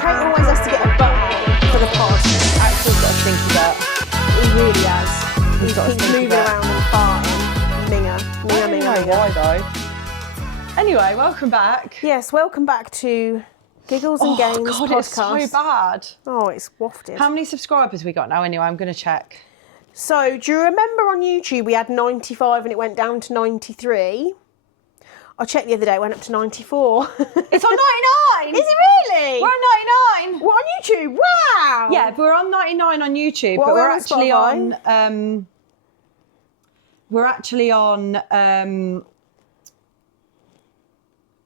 Kate always has to get a butt out for the pod. Axel's got a stinky butt. He really has. He keeps moving around and farting. Minger. Why though? Anyway, welcome back. Yes, welcome back to Giggles and Games God, podcast. it's so bad. Oh, it's wafted. How many subscribers we got now anyway? I'm going to check. So, do you remember on YouTube we had 95 and it went down to 93? I checked the other day, it went up to 94. It's on 99! Is it really? We're on 99! What, on YouTube? Wow! Yeah, but we're on 99 on YouTube, What but are we we're on actually Spotify?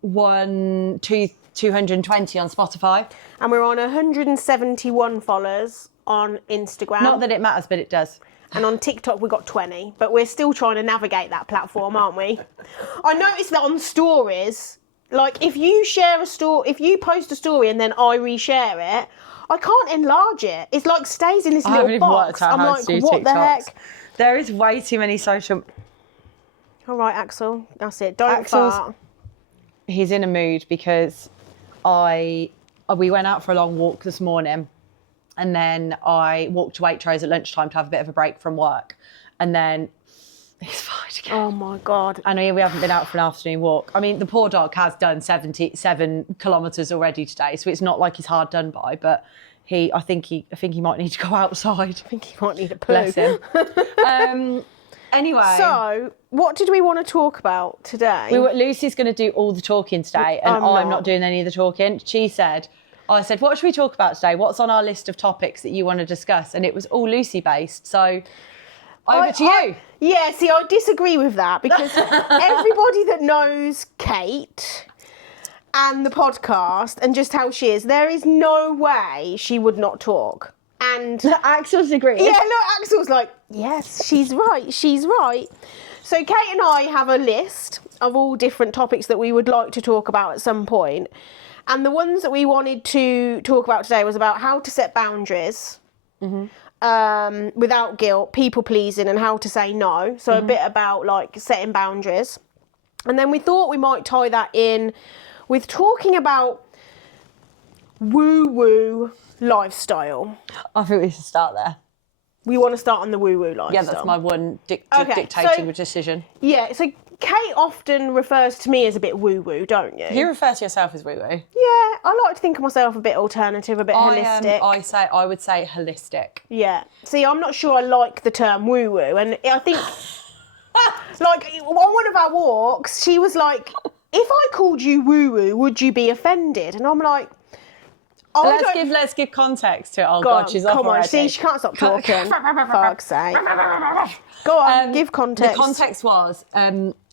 on 220 on Spotify. And we're on 171 followers on Instagram. Not that it matters, but it does. And on TikTok we got 20, but we're still trying to navigate that platform, aren't we? I noticed that on stories, like if you post a story and then I reshare it, I can't enlarge it. It's like stays in this I haven't little even box. worked out I'm how like, to do what the TikToks. heck? There is way too many social... All right, Axel, that's it. Don't Axel's- fart. He's in a mood because we went out for a long walk this morning, and then I walked to Waitrose at lunchtime to have a bit of a break from work, and then he's fine again. Oh my God. I know we haven't been out for an afternoon walk. I mean, the poor dog has done 77 kilometres already today, so it's not like he's hard done by, but I think he might need to go outside. I think he might need a poo. Bless him. Anyway. So, what did we want to talk about today? Lucy's going to do all the talking today, and I'm not doing any of the talking. I said, what should we talk about today? What's on our list of topics that you want to discuss? And it was all Lucy based. So over to you. Yeah, see, I disagree with that because everybody that knows Kate and the podcast and just how she is, there is no way she would not talk. And Axel's agreeing. yeah, look, Axel's like, yes, she's right. So Kate and I have a list of all different topics that we would like to talk about at some point. And the ones that we wanted to talk about today was about how to set boundaries without guilt, people pleasing, and how to say no. So a bit about like setting boundaries. And then we thought we might tie that in with talking about woo-woo lifestyle. I think we should start there. We want to start on the woo-woo lifestyle. Yeah, that's my one Okay, dictating so- decision. Yeah, so Kate often refers to me as a bit woo-woo, don't you? You refer to yourself as woo-woo. Yeah, I like to think of myself a bit alternative, a bit holistic. I would say holistic. Yeah. See, I'm not sure I like the term woo-woo, and I think, like, on one of our walks, she was like, if I called you woo-woo, would you be offended? And I'm like, Let's give context to it. Oh God, she's off come on, already. see, she can't stop talking. Fuck's sake. Go on, give context. The context was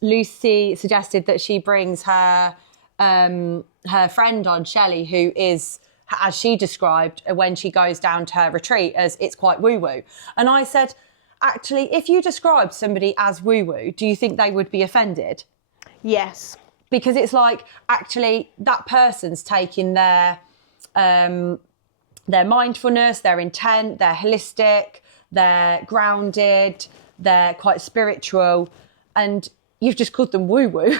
Lucy suggested that she brings her friend on, Shelley, who is, as she described, when she goes down to her retreat, as it's quite woo-woo. And I said, actually, if you describe somebody as woo-woo, do you think they would be offended? Yes. Because it's like, actually, that person's taking their mindfulness, their intent, they're holistic, they're grounded, they're quite spiritual, and you've just called them woo-woo.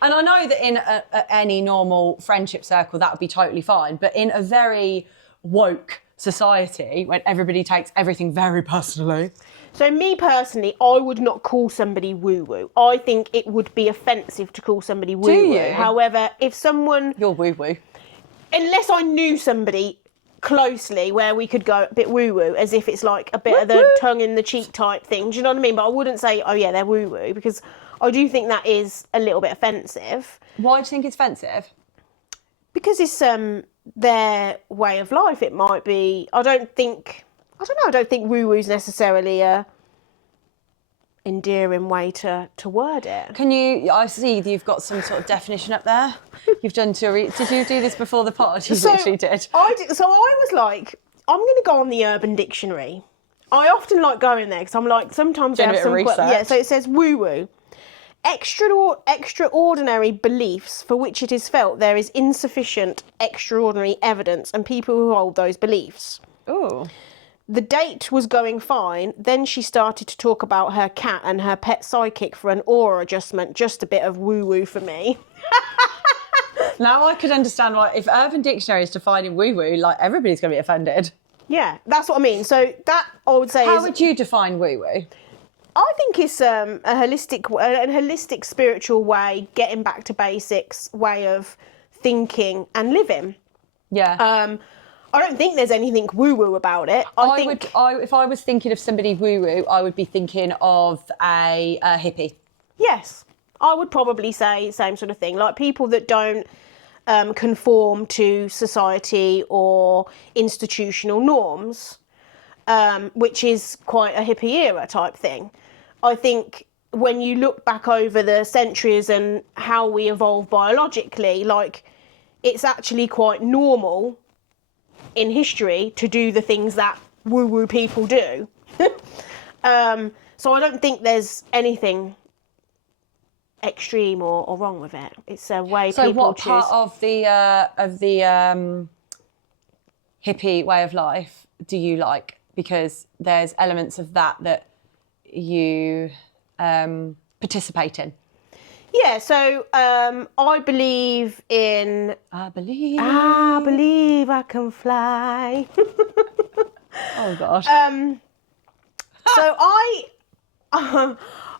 And I know that in any normal friendship circle, that would be totally fine, but in a very woke society, when everybody takes everything very personally. So me personally, I would not call somebody woo-woo. I think it would be offensive to call somebody woo-woo. you? However, if someone... You're woo-woo. Unless I knew somebody closely where we could go a bit woo-woo, as if it's like a bit of the tongue-in-the-cheek type thing. Do you know what I mean? But I wouldn't say, oh yeah, they're woo-woo, because I do think that is a little bit offensive. Why do you think it's offensive? Because it's their way of life. It might be... I don't think woo-woo's necessarily a endearing way to word it. I see you've got some sort of definition up there. You've done did you do this before the pod? You literally did. So I was like, I'm going to go on the Urban Dictionary. I often like going there because I'm like, sometimes they have some... Yeah, so it says woo-woo. Extraordinary beliefs for which it is felt there is insufficient extraordinary evidence and people who hold those beliefs. Oh. The date was going fine. Then she started to talk about her cat and her pet psychic for an aura adjustment. Just a bit of woo-woo for me. Now I could understand why, if Urban Dictionary is defining woo-woo, like everybody's going to be offended. Yeah, that's what I mean. So that I would say How is, would you define woo-woo? I think it's a holistic spiritual way, getting back to basics, way of thinking and living. Yeah. I don't think there's anything woo-woo about it. I think if I was thinking of somebody woo-woo, I would be thinking of a hippie. yes, I would probably say same sort of thing. Like people that don't conform to society or institutional norms, which is quite a hippie era type thing. I think when you look back over the centuries and how we evolved biologically, like it's actually quite normal in history to do the things that woo-woo people do. So I don't think there's anything extreme or wrong with it. It's a way So people what choose. part of the hippie way of life do you like? Because there's elements of that you participate in. Yeah, so I believe in... I believe I can fly. Oh gosh. So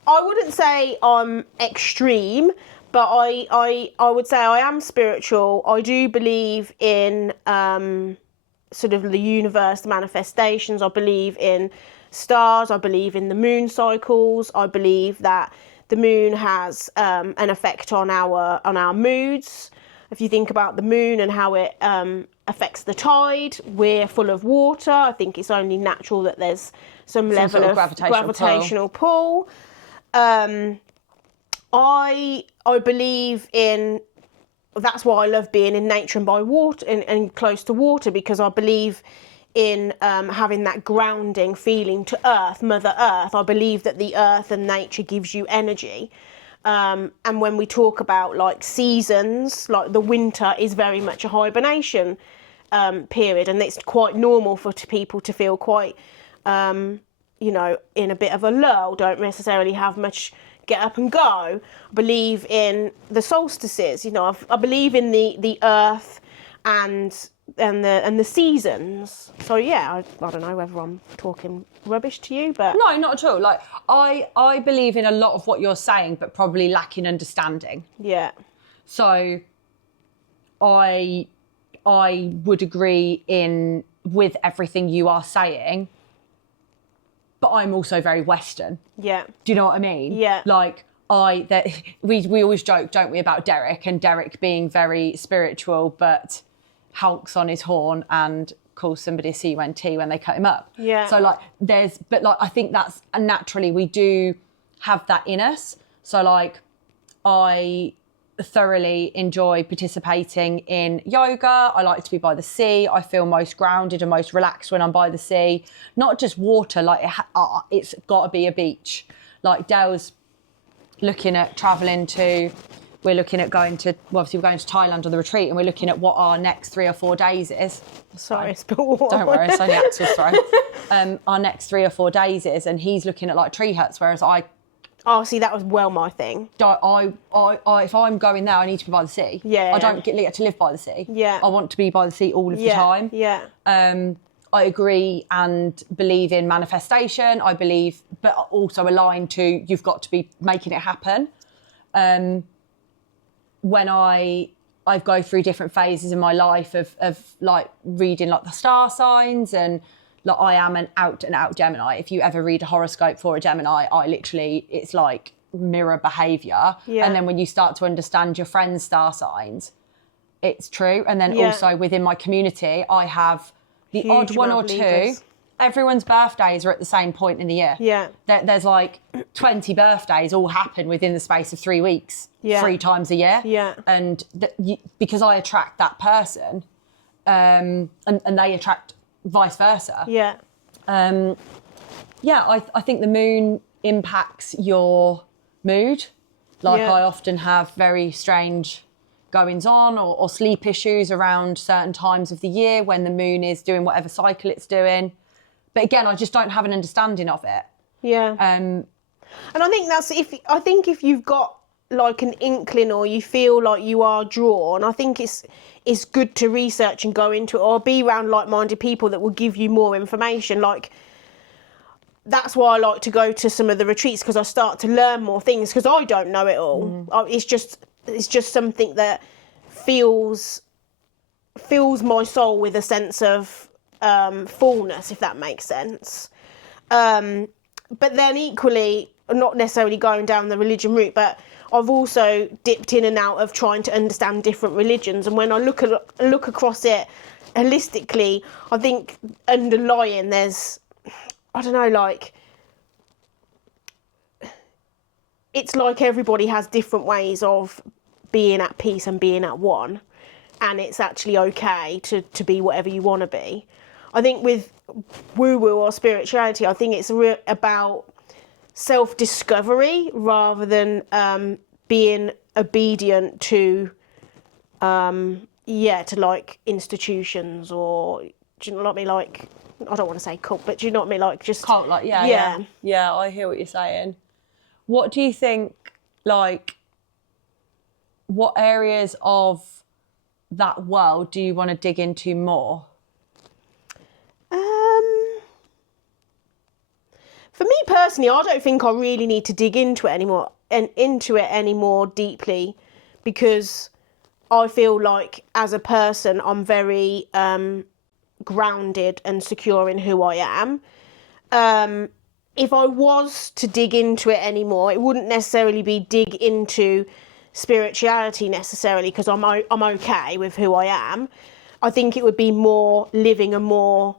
I wouldn't say I'm extreme, but I would say I am spiritual. I do believe in sort of the universe, the manifestations. I believe in stars. I believe in the moon cycles. I believe that the moon has an effect on our moods. If you think about the moon and how it affects the tide, we're full of water. I think it's only natural that there's some level sort of of gravitational pull. I believe in... That's why I love being in nature and by water and close to water, because I believe in having that grounding feeling to Earth, Mother Earth. I believe that the earth and nature gives you energy. And when we talk about like seasons, like the winter is very much a hibernation period, and it's quite normal for people to feel quite, in a bit of a lull, don't necessarily have much get up and go. I believe in the solstices, I believe in the earth and the seasons. So yeah, I don't know whether I'm talking rubbish to you, but No, not at all. Like I believe in a lot of what you're saying, but probably lacking understanding. yeah. So I would agree with everything you are saying, but I'm also very Western. Yeah. Do you know what I mean? Yeah. Like we always joke, don't we, about Derek, and Derek being very spiritual, but hulks on his horn and calls somebody a C-U-N-T when they cut him up. Yeah. So I think that's, and naturally we do have that in us. So like I thoroughly enjoy participating in yoga. I like to be by the sea. I feel most grounded and most relaxed when I'm by the sea. Not just water, like it's got to be a beach. Like Dale's looking at we're looking at obviously we're going to Thailand on the retreat, and we're looking at what our next 3 or 4 days is. Sorry, I spilled water. Don't worry, it's only Axel's throat. Our next 3 or 4 days is, and he's looking at like tree huts, whereas Oh, see, that was well my thing. if I'm going there, I need to be by the sea. Yeah. I don't get to live by the sea. Yeah. I want to be by the sea all of the time. Yeah. I agree and believe in manifestation. I believe, but also aligned to you've got to be making it happen. When I go through different phases in my life of like reading like the star signs, and like I am an out and out Gemini. If you ever read a horoscope for a Gemini, it's like mirror behaviour. Yeah. And then when you start to understand your friends' star signs, it's true. And then Yeah. also within my community, I have the Huge odd one or amount of two. Libras. Everyone's birthdays are at the same point in the year. Yeah. There's like 20 birthdays all happen within the space of 3 weeks, Yeah. 3 times a year. Yeah. And because I attract that person, and they attract vice versa. Yeah. I think the moon impacts your mood. Like Yeah. I often have very strange goings on or sleep issues around certain times of the year when the moon is doing whatever cycle it's doing. But again, I just don't have an understanding of it. Yeah. And I think if you've got like an inkling or you feel like you are drawn, I think it's good to research and go into it, or be around like-minded people that will give you more information. Like, that's why I like to go to some of the retreats, because I start to learn more things, because I don't know it all. It's just something that fills my soul with a sense of fullness, if that makes sense. But then equally, not necessarily going down the religion route, but I've also dipped in and out of trying to understand different religions. And when I look across it holistically, I think underlying there's, I don't know, like, it's like everybody has different ways of being at peace and being at one. And it's actually okay to be whatever you want to be. I think with woo-woo or spirituality, I think it's about self-discovery rather than being obedient to like institutions, or, do you know what I mean? Like, I don't want to say cult, but do you know what I mean? Like, just Cult, like, yeah. I hear what you're saying. What do you think, like, what areas of that world do you want to dig into more? For me personally, I don't think I really need to dig into it anymore deeply, because I feel like as a person I'm very grounded and secure in who I am. If I was to dig into it anymore, it wouldn't necessarily be dig into spirituality necessarily, because I'm okay with who I am. I think it would be more living a more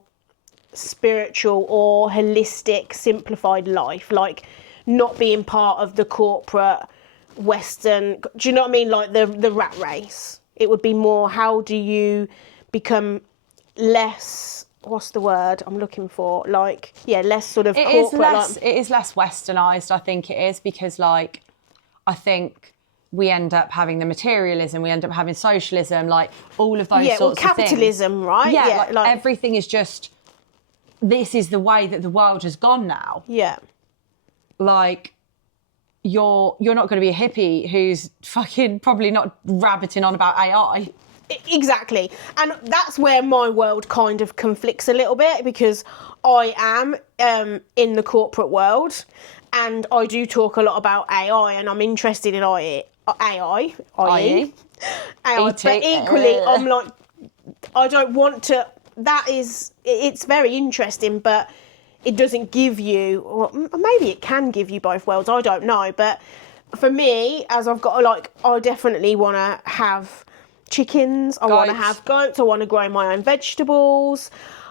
spiritual or holistic, simplified life, like not being part of the corporate Western, do you know what I mean, like the rat race. It would be more, how do you become less, what's the word I'm looking for, like, yeah, less sort of corporate. It is less westernized, I think it is, because, like, I think we end up having the materialism, we end up having socialism, like all of those sorts of things. Capitalism, right? Yeah, like everything is just, this is the way that the world has gone now. Yeah. Like, you're not going to be a hippie who's fucking probably not rabbiting on about AI. Exactly. And that's where my world kind of conflicts a little bit, because I am in the corporate world and I do talk a lot about AI, and I'm interested in AI, but equally I'm like, I don't want to, it's very interesting, but it doesn't give you, or maybe it can give you both worlds, I don't know. But for me, as I've got, like, I definitely want to have chickens, I want to have goats, I want to grow my own vegetables,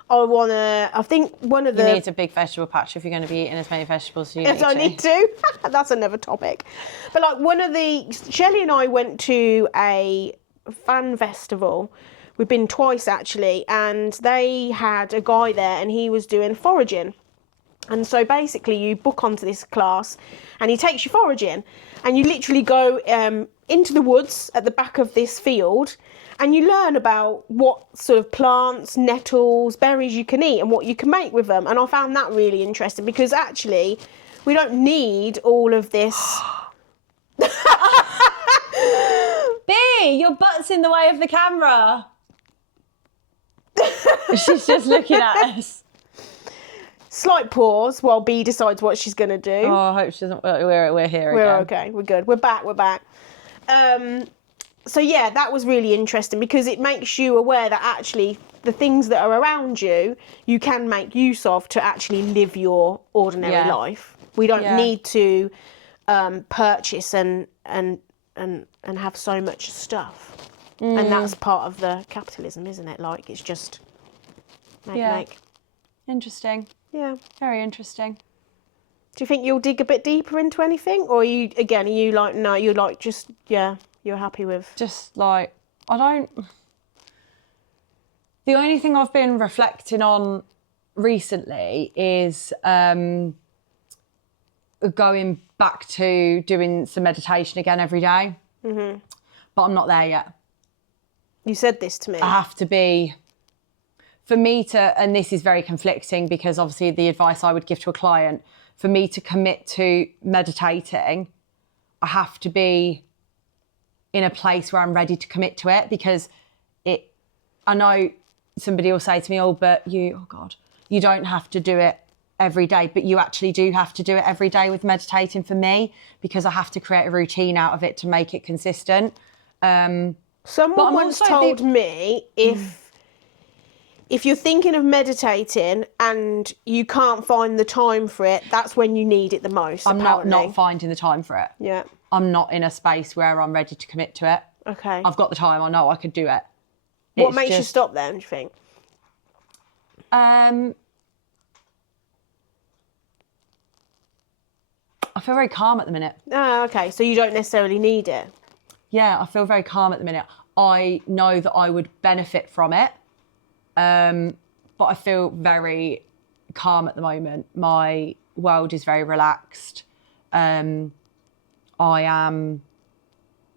I think one of the... You need a big vegetable patch if you're going to be eating as many vegetables as you need to. I need to. That's another topic. But, like, Shelley and I went to a fan festival. We've been twice, actually, and they had a guy there and he was doing foraging. And so basically you book onto this class and he takes you foraging, and you literally go into the woods at the back of this field, and you learn about what sort of plants, nettles, berries you can eat and what you can make with them. And I found that really interesting, because actually we don't need all of this. B, your butt's in the way of the camera. She's just looking at us. Slight pause while B decides what she's going to do. Oh, I hope she doesn't. We're here again. We're okay. We're good. We're back. So yeah, that was really interesting, because it makes you aware that actually the things that are around you, you can make use of to actually live your ordinary life. We don't need to purchase and have so much stuff. And that's part of the capitalism, isn't it? Like, it's just make. Interesting. Yeah. Very interesting. Do you think you'll dig a bit deeper into anything? Or are you like, no, you're like, just, yeah, you're happy with? Just like, the only thing I've been reflecting on recently is going back to doing some meditation again every day. Mm-hmm. But I'm not there yet. You said this to me. I have to be... For me to, and this is very conflicting, because obviously the advice I would give to a client, for me to commit to meditating, I have to be in a place where I'm ready to commit to it, because I know somebody will say to me, oh God, you don't have to do it every day, but you actually do have to do it every day with meditating for me, because I have to create a routine out of it to make it consistent. Someone once told me if you're thinking of meditating and you can't find the time for it, that's when you need it the most. I'm not finding the time for it. Yeah. I'm not in a space where I'm ready to commit to it. Okay. I've got the time. I know I could do it. What makes you stop then, do you think? I feel very calm at the minute. Oh, okay. So you don't necessarily need it. Yeah, I feel very calm at the minute. I know that I would benefit from it, but I feel very calm at the moment. My world is very relaxed. I am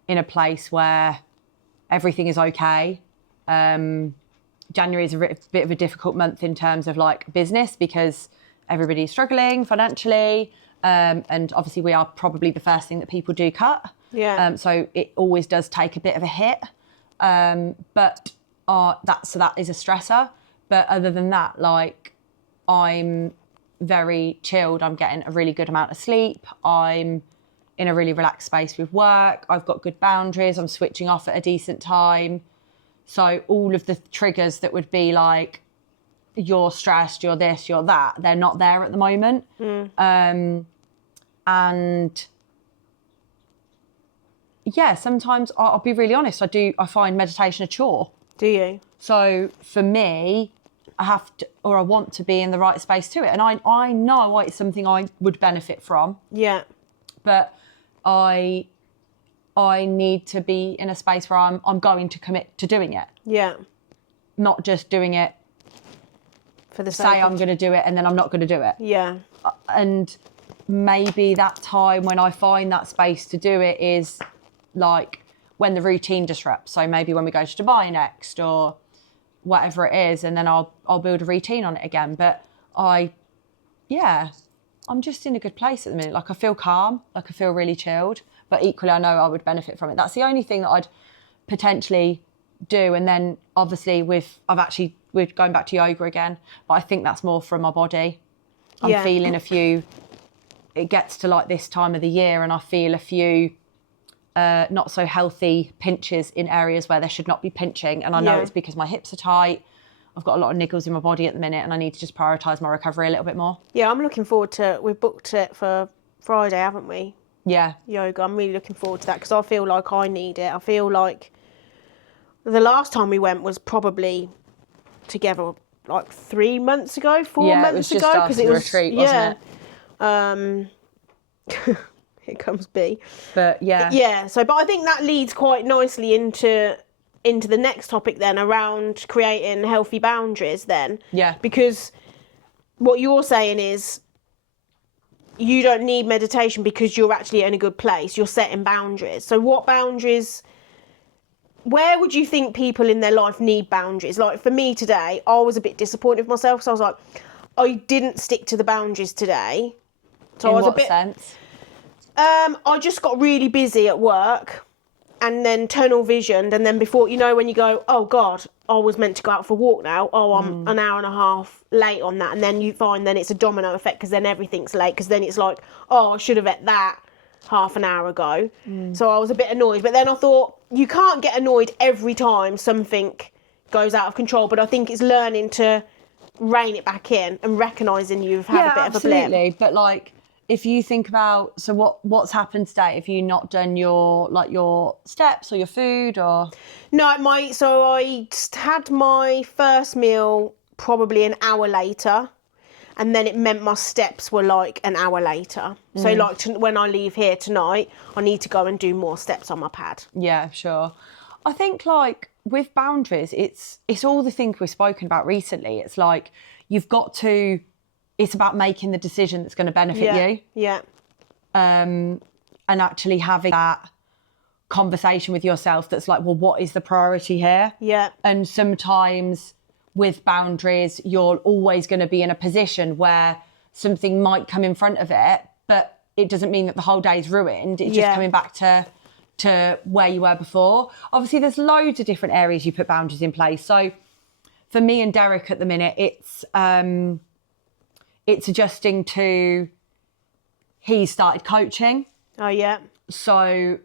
in a place where everything is okay. January is a bit of a difficult month in terms of like business, because everybody's struggling financially. And obviously we are probably the first thing that people do cut. Yeah. So it always does take a bit of a hit. But that is a stressor. But other than that, like, I'm very chilled. I'm getting a really good amount of sleep. I'm in a really relaxed space with work. I've got good boundaries. I'm switching off at a decent time. So all of the triggers that would be like, you're stressed, you're this, you're that, they're not there at the moment. And yeah, sometimes I'll be really honest, I find meditation a chore. Do you? So for me, I have to, or I want to be in the right space to it. And I know it's something I would benefit from. Yeah. But I need to be in a space where I'm going to commit to doing it. Yeah. Not just doing it for the say I'm going to do it and then I'm not going to do it. Yeah. And maybe that time when I find that space to do it is like when the routine disrupts. So maybe when we go to Dubai next or whatever it is, and then I'll build a routine on it again. But I'm just in a good place at the minute. Like I feel calm, like I feel really chilled, but equally I know I would benefit from it. That's the only thing that I'd potentially do. And then obviously we're going back to yoga again, but I think that's more from my body. I'm feeling it gets to like this time of the year and I feel a few not so healthy pinches in areas where there should not be pinching. And I know it's because my hips are tight. I've got a lot of niggles in my body at the minute and I need to just prioritise my recovery a little bit more. Yeah, I'm looking forward to, we've booked it for Friday, haven't we? Yeah. Yoga. I'm really looking forward to that because I feel like I need it. I feel like the last time we went was probably together like 3 months ago, 4 months ago. Yeah, it was just after the retreat, wasn't it? Here comes B. But yeah. Yeah, but I think that leads quite nicely into the next topic then, around creating healthy boundaries then. Yeah. Because what you're saying is you don't need meditation because you're actually in a good place. You're setting boundaries. So what boundaries, where would you think people in their life need boundaries? Like for me today, I was a bit disappointed with myself. So I was like, I didn't stick to the boundaries today. So in I was what a bit sense? I just got really busy at work and then tunnel visioned. And then before, when you go, oh God, I was meant to go out for a walk now. Oh, I'm an hour and a half late on that. And then you find then it's a domino effect because then everything's late. Because then it's like, oh, I should have ate that half an hour ago. So I was a bit annoyed. But then I thought, you can't get annoyed every time something goes out of control. But I think it's learning to rein it back in and recognising you've had a bit of a blip. Yeah, absolutely. But like, if you think about, so what's happened today? Have you not done your steps or your food or? No, I had my first meal probably an hour later, and then it meant my steps were like an hour later. So like when I leave here tonight, I need to go and do more steps on my pad. Yeah, sure. I think like with boundaries, it's all the things we've spoken about recently. It's like it's about making the decision that's going to benefit you. Yeah. And actually having that conversation with yourself that's like, well, what is the priority here? Yeah. And sometimes with boundaries, you're always going to be in a position where something might come in front of it, but it doesn't mean that the whole day's ruined. It's just coming back to where you were before. Obviously, there's loads of different areas you put boundaries in place. So for me and Derek at the minute, it's adjusting to, he started coaching. Oh, yeah. So,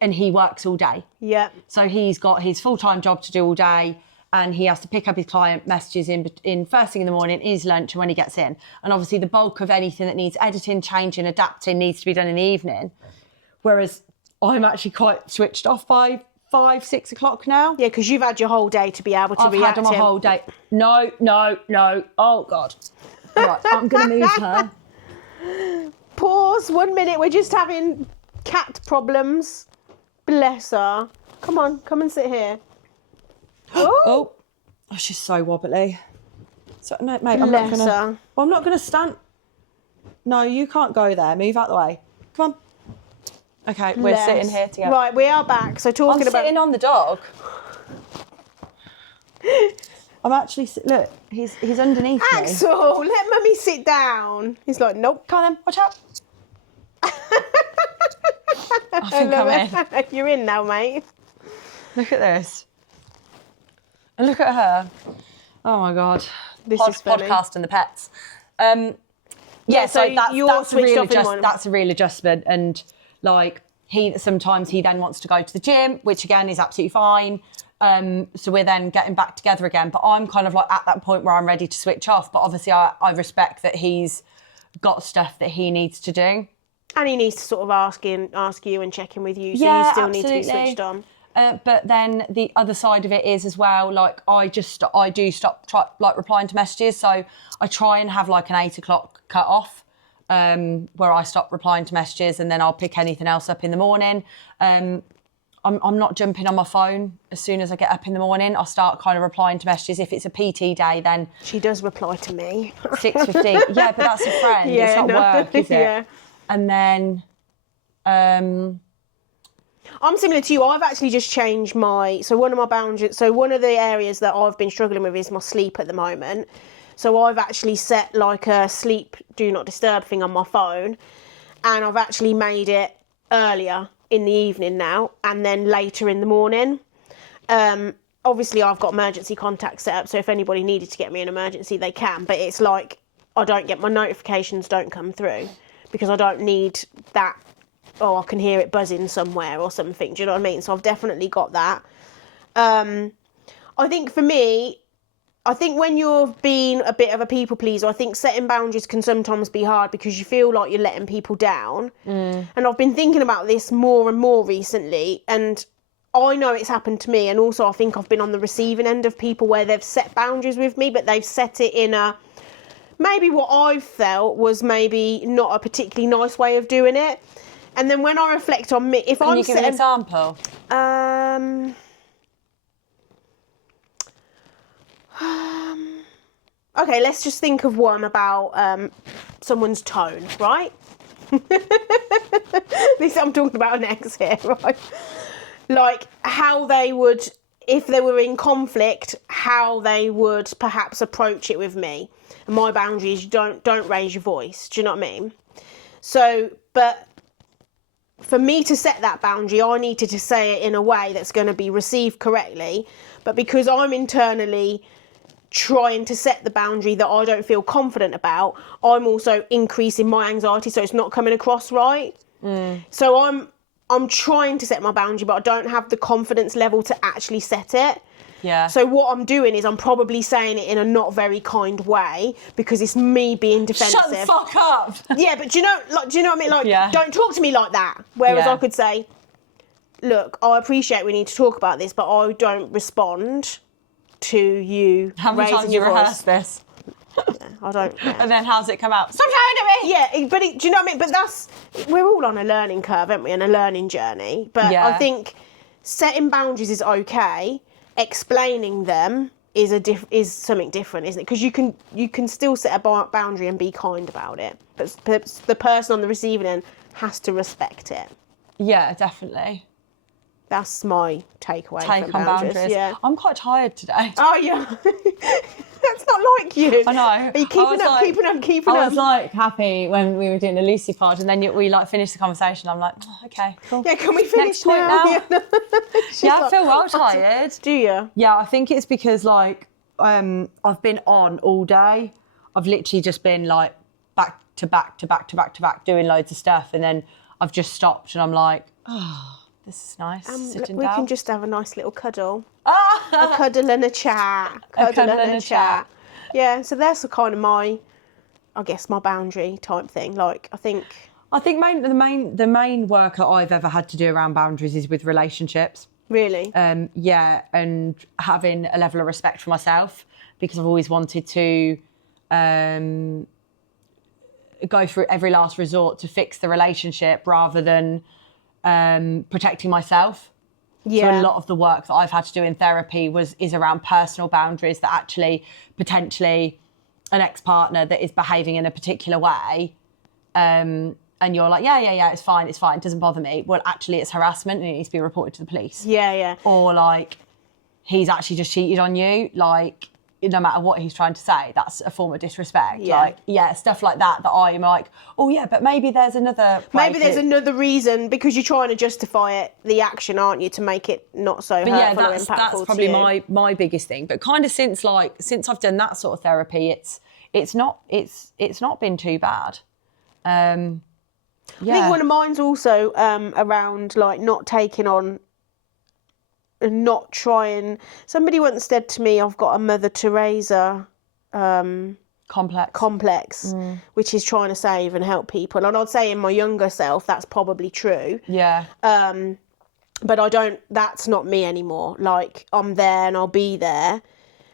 and he works all day. Yeah. So he's got his full-time job to do all day, and he has to pick up his client messages in first thing in the morning, in his lunch, and when he gets in. And obviously the bulk of anything that needs editing, changing, adapting needs to be done in the evening. Whereas I'm actually quite switched off by 5, 6 o'clock now. Yeah, because you've had your whole day to be able to I've react. had my whole day. No. Oh, God. Right, I'm going to move her. Pause, 1 minute. We're just having cat problems. Bless her. Come on, come and sit here. Oh, she's so wobbly. So, no, mate, I'm not going to... Well, I'm not going to stand... No, you can't go there. Move out the way. Come on. Okay, we're sitting here together. Right, we are back. So talking about... I'm sitting on the dog. I'm actually... Look, he's underneath me. Axel, let mummy sit down. He's like, nope. Come on then, watch out. I think I'm in. You're in now, mate. Look at this. And look at her. Oh my God. This is funny. Podcast and the pets. So that's a real adjustment. And like sometimes he then wants to go to the gym, which again is absolutely fine. So we're then getting back together again. But I'm kind of like at that point where I'm ready to switch off. But obviously I respect that he's got stuff that he needs to do. And he needs to sort of ask you and check in with you. So yeah, you still absolutely. need to be switched on. But then the other side of it is as well, like I do stop replying to messages. So I try and have like an 8 o'clock cut off where I stop replying to messages, and then I'll pick anything else up in the morning. I'm not jumping on my phone as soon as I get up in the morning. I'll start kind of replying to messages. If it's a PT day, then... She does reply to me. 6:15. Yeah, but that's a friend. Yeah, it's not work, is it? Yeah. And then... I'm similar to you. I've actually just changed one of my boundaries. So one of the areas that I've been struggling with is my sleep at the moment. So I've actually set like a sleep do not disturb thing on my phone, and I've actually made it earlier in the evening now and then later in the morning. Obviously I've got emergency contacts set up, so if anybody needed to get me an emergency, they can. But it's like I don't get my notifications don't come through because I don't need that. Oh, I can hear it buzzing somewhere or something. Do you know what I mean? So I've definitely got that. I think for me, when you're being a bit of a people pleaser, I think setting boundaries can sometimes be hard because you feel like you're letting people down. And I've been thinking about this more and more recently, and I know it's happened to me. And also I think I've been on the receiving end of people where they've set boundaries with me, but they've set it in a, maybe what I've felt was maybe not a particularly nice way of doing it. And then when I reflect on me, Can you give an example? Okay, let's just think of one about someone's tone, right? This I'm talking about next here, right? Like how they would, if they were in conflict, how they would perhaps approach it with me. And my boundary is don't raise your voice. Do you know what I mean? So, but for me to set that boundary, I needed to say it in a way that's going to be received correctly. But because I'm internally trying to set the boundary that I don't feel confident about, I'm also increasing my anxiety, so it's not coming across right. So I'm trying to set my boundary, but I don't have the confidence level to actually set it. Yeah. So what I'm doing is I'm probably saying it in a not very kind way because it's me being defensive. Shut the fuck up. Yeah, but do you know what I mean? Like, yeah. Don't talk to me like that. Whereas Yeah. I could say, look, I appreciate we need to talk about this, but I don't respond to you How many raising times you your rehearse voice. this? Yeah, I don't. Yeah. And then how's it come out? Stop shouting at me! Yeah, but do you know what I mean? But we're all on a learning curve, aren't we? And a learning journey. But Yeah. I think setting boundaries is okay. Explaining them is something different, isn't it? Because you can still set a boundary and be kind about it, but the person on the receiving end has to respect it. Yeah, definitely. That's my takeaway. Take from on boundaries. Yeah. I'm quite tired today. Oh yeah. That's not like you. I know. Are you keeping up? I was like happy when we were doing the Lucy pod, and then we like finished the conversation. I'm like, oh, okay, cool. Yeah, can we finish Next point now? Yeah, I feel well tired. Do you? Yeah, I think it's because like I've been on all day. I've literally just been like back to back to back to back to back doing loads of stuff, and then I've just stopped and I'm like, oh, this is nice. Sitting We down. can just have a nice little cuddle. A cuddle and a chat. cuddle and a chat. Yeah, so that's the kind of my boundary type thing. Like, I think the main work that I've ever had to do around boundaries is with relationships. Really? Yeah, and having a level of respect for myself, because I've always wanted to go through every last resort to fix the relationship rather than protecting myself. Yeah. So a lot of the work that I've had to do in therapy is around personal boundaries, that actually potentially an ex-partner that is behaving in a particular way, and you're like, yeah, it's fine, it doesn't bother me. Well, actually it's harassment and it needs to be reported to the police. Yeah. Or like, he's actually just cheated on you, like, no matter what he's trying to say, that's a form of disrespect. Yeah. Like, yeah, stuff like that I'm like, oh yeah, but maybe there's another way. Maybe there's another reason, because you're trying to justify it, the action, aren't you, to make it not so hurtful yeah, or impactful that's probably to you. my biggest thing. But kind of since I've done that sort of therapy, it's not been too bad. Yeah. I think one of mine's also around like not taking on and not trying. Somebody once said to me, I've got a Mother Teresa complex, which is trying to save and help people. And I'd say in my younger self, that's probably true. Yeah. But that's not me anymore. Like, I'm there and I'll be there.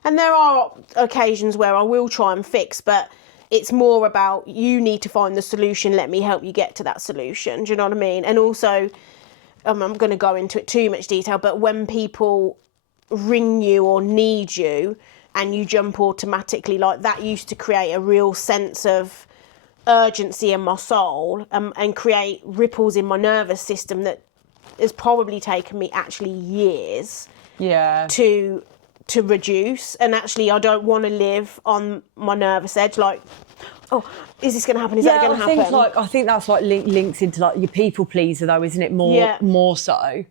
And there are occasions where I will try and fix, but it's more about, you need to find the solution, let me help you get to that solution. Do you know what I mean? And also, I'm going to go into it too much detail, but when people ring you or need you and you jump automatically, like, that used to create a real sense of urgency in my soul, and create ripples in my nervous system that has probably taken me actually years to reduce. And actually, I don't want to live on my nervous edge, like, oh, is this going to happen? Is that going to happen? I think that's like links into like your people pleaser though, isn't it? More so.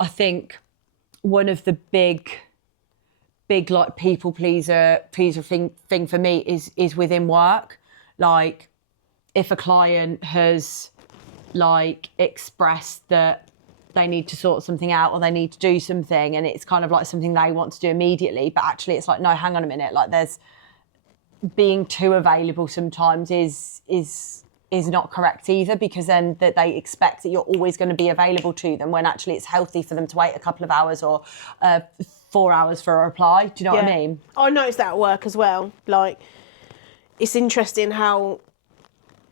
I think one of the big like people pleaser thing for me is within work. Like, if a client has like expressed that they need to sort something out or they need to do something, and it's kind of like something they want to do immediately, but actually it's like, no, hang on a minute, like, there's being too available sometimes is not correct either, because then that they expect that you're always going to be available to them, when actually it's healthy for them to wait a couple of hours or 4 hours for a reply. Do you know what I mean? I noticed that at work as well. Like, it's interesting how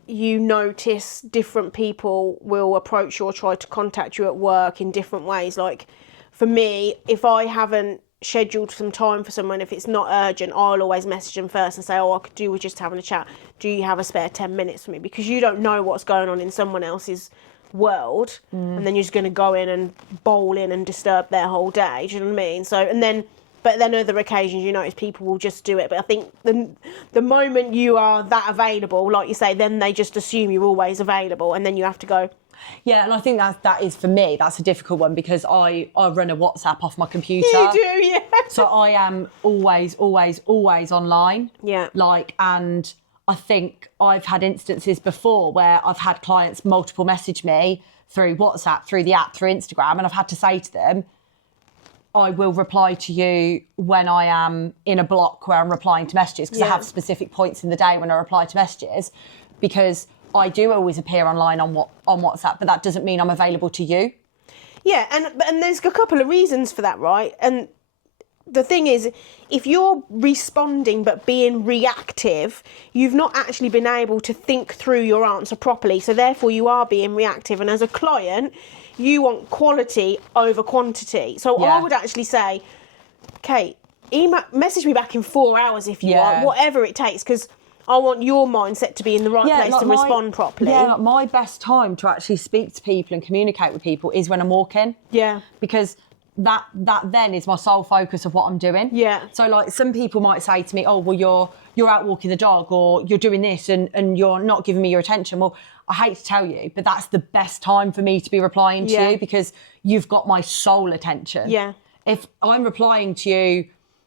you notice different people will approach you or try to contact you at work in different ways. Like, for me, if I haven't scheduled some time for someone, if it's not urgent, I'll always message them first and say, oh, I could do with just having a chat. Do you have a spare 10 minutes for me? Because you don't know what's going on in someone else's world, and then you're just going to go in and bowl in and disturb their whole day. Do you know what I mean? So, but then other occasions, you notice people will just do it. But I think the moment you are that available, like you say, then they just assume you're always available, and then you have to go. Yeah, and I think that is, for me, that's a difficult one, because I run a WhatsApp off my computer. You do, yeah. So I am always online. Yeah. Like, and I think I've had instances before where I've had clients multiple message me through WhatsApp, through the app, through Instagram, and I've had to say to them, I will reply to you when I am in a block where I'm replying to messages, because I have specific points in the day when I reply to messages, because I do always appear online on WhatsApp, but that doesn't mean I'm available to you. Yeah, and there's a couple of reasons for that, right? And the thing is, if you're responding but being reactive, you've not actually been able to think through your answer properly, so therefore you are being reactive. And as a client, you want quality over quantity. So I would actually say, Kate, message me back in 4 hours if you want, whatever it takes, because I want your mindset to be in the right place to respond properly. Yeah, like, my best time to actually speak to people and communicate with people is when I'm walking. Yeah. Because that then is my sole focus of what I'm doing. Yeah. So like some people might say to me, oh, well, you're out walking the dog or you're doing this and you're not giving me your attention. Well, I hate to tell you, but that's the best time for me to be replying to you because you've got my sole attention. Yeah. If I'm replying to you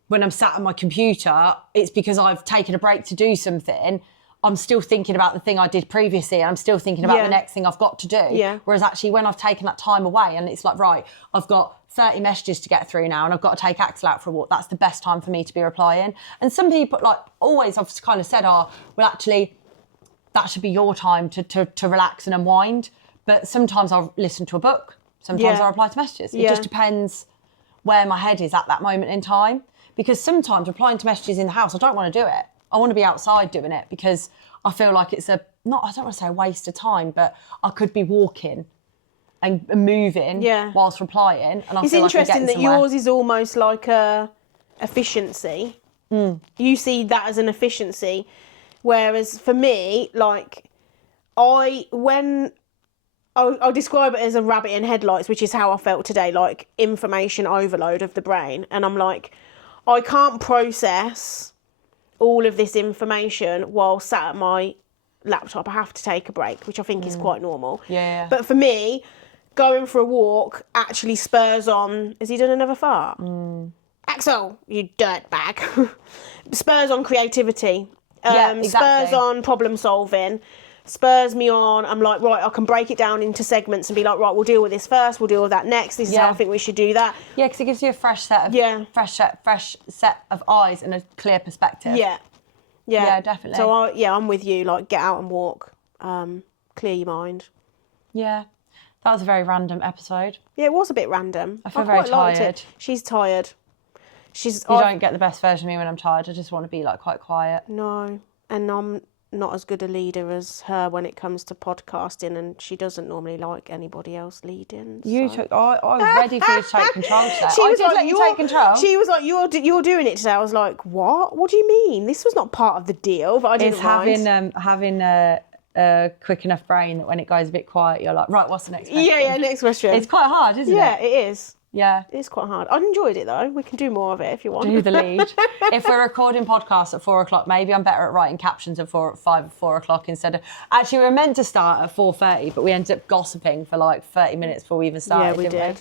when I'm sat on my computer, it's because I've taken a break to do something. I'm still thinking about the thing I did previously and I'm still thinking about the next thing I've got to do. Yeah. Whereas actually when I've taken that time away and it's like, right, I've got 30 messages to get through now and I've got to take Axel out for a walk, that's the best time for me to be replying. And some people, like always I've kind of said, well, actually, that should be your time to relax and unwind. But sometimes I'll listen to a book. Sometimes I'll reply to messages. It just depends where my head is at that moment in time. Because sometimes replying to messages in the house, I don't want to do it. I want to be outside doing it because I feel like it's I don't want to say a waste of time, but I could be walking and moving whilst replying. And it's interesting that yours is almost like a efficiency. You see that as an efficiency. Whereas for me, like I'll describe it as a rabbit in headlights, which is how I felt today, like information overload of the brain. And I'm like, I can't process all of this information while sat at my laptop. I have to take a break, which I think is quite normal. Yeah. But for me, going for a walk actually spurs on, has he done another fart? Axel, you dirtbag. Spurs on creativity. Exactly. Spurs on problem solving. Spurs me on. I'm like, right, I can break it down into segments and be like, right, we'll deal with this first, we'll deal with that next. This is how I think we should do that. Yeah, because it gives you a fresh set of fresh set of eyes and a clear perspective. Yeah, definitely. So I'm with you. Like, get out and walk. Clear your mind. Yeah, that was a very random episode. Yeah, it was a bit random. I feel very tired. She's tired. You don't get the best version of me when I'm tired. I just want to be like quite quiet. No, and I'm not as good a leader as her when it comes to podcasting, and she doesn't normally like anybody else leading. I was ready for you to take control today. She was let you take control. She was like, "You're doing it today." I was like, "What? What do you mean? This was not part of the deal." But I didn't mind. It's having a quick enough brain that when it goes a bit quiet, you're like, right, what's the next question? Yeah, next question. It's quite hard, isn't it? Yeah, it is. Yeah. It's quite hard. I enjoyed it though. We can do more of it if you want. Do the lead. If we're recording podcasts at 4:00, maybe I'm better at writing captions at 4 o'clock instead of... Actually, we were meant to start at 4:30, but we ended up gossiping for like 30 minutes before we even started. Yeah, we did.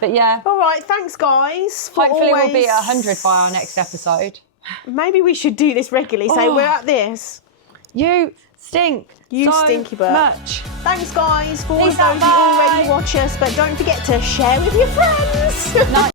But yeah. All right, thanks guys. Hopefully we'll be at 100 by our next episode. Maybe we should do this regularly. Say, we're at this. You stink. You so stinky bird. Much. Thanks, guys, for all Peace of those out, who already watch us. But don't forget to share with your friends.